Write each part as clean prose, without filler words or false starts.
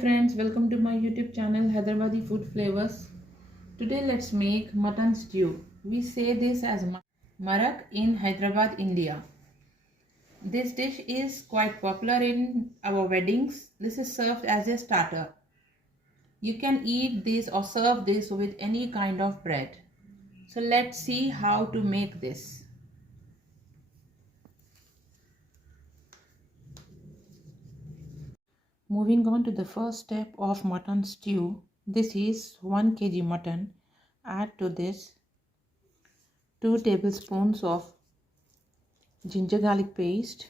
friends, welcome to my YouTube channel Hyderabadi Food Flavors. Today let's make mutton stew. We say this as Marag in Hyderabad, India. This dish is quite popular in our weddings. This is served as a starter. You can eat this or serve this with any kind of bread. So let's see how to make this. Moving on to the first step of mutton stew. This is 1 kg mutton. Add to this 2 tablespoons of ginger garlic paste,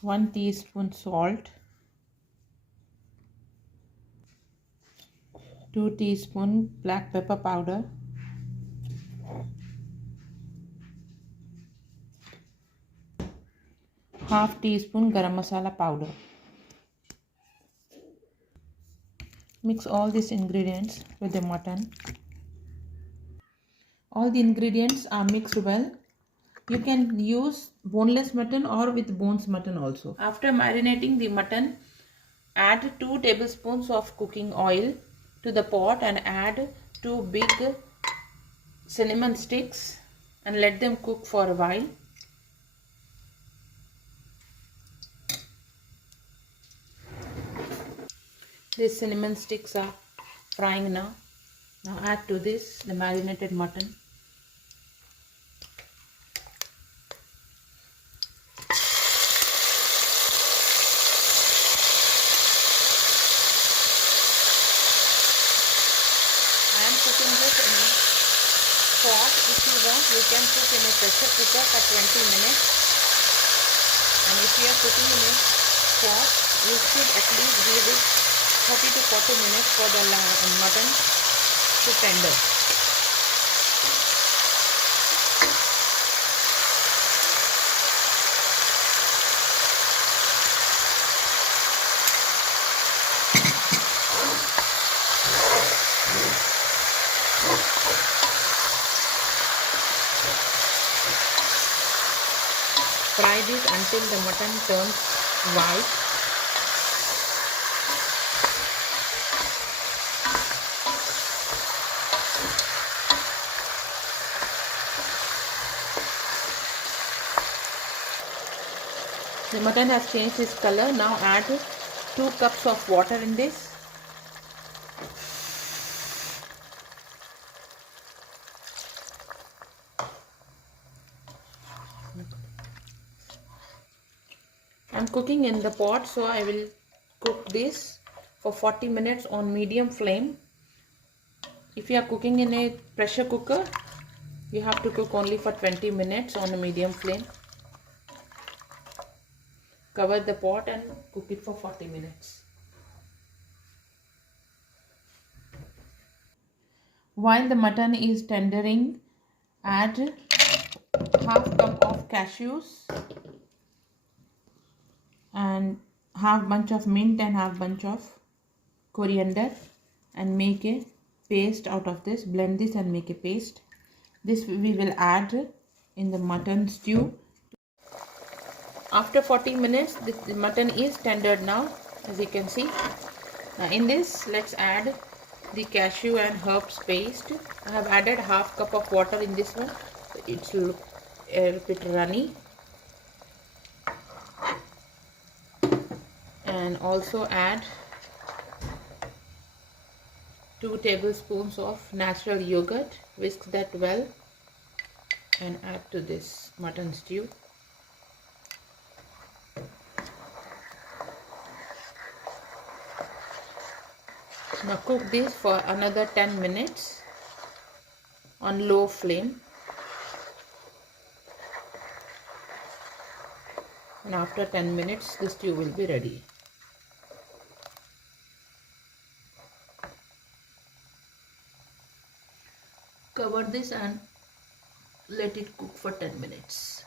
1 teaspoon salt, 2 teaspoon black pepper powder, half teaspoon Garam Masala powder. Mix all these ingredients with the mutton. All the ingredients are mixed well. You can use boneless mutton or with bones mutton also. After marinating the mutton, add 2 tablespoons of cooking oil to the pot and add 2 big cinnamon sticks and let them cook for a while. These cinnamon sticks are frying now. Now add to this the marinated mutton. I am cooking this in pot. If you want, you can cook in a pressure cooker for 20 minutes. And if you are cooking in a pot, you should at least give it 30 to 40 minutes for the mutton to tender. Fry this until the mutton turns white. The mutton has changed its color. Now add 2 cups of water in this. I am cooking in the pot, so I will cook this for 40 minutes on medium flame. If you are cooking in a pressure cooker, you have to cook only for 20 minutes on a medium flame. Cover the pot and cook it for 40 minutes. While the mutton is tendering, add half cup of cashews and half bunch of mint and half bunch of coriander and make a paste out of this. Blend this and make a paste. This we will add in the mutton stew. After 40 minutes, the mutton is tendered now, as you can see. Now in this, let's add the cashew and herbs paste. I have added half cup of water in this one. It's a bit runny. And also add 2 tablespoons of natural yogurt. Whisk that well and add to this mutton stew. Now cook this for another 10 minutes on low flame. And after 10 minutes, the stew will be ready. Cover this and let it cook for 10 minutes.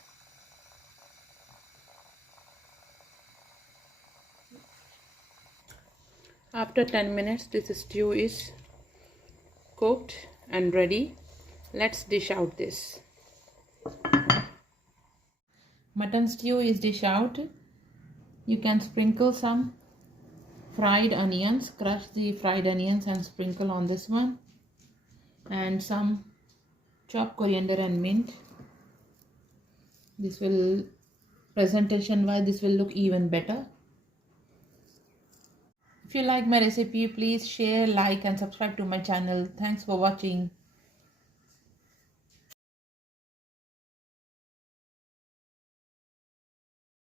After 10 minutes, this stew is cooked and ready. Let's dish out this. Mutton stew is dish out. You can sprinkle some fried onions, crush the fried onions and sprinkle on this one, and some chopped coriander and mint. This will, presentation wise, this will look even better. If you like my recipe, please share, like and subscribe to my channel. Thanks for watching.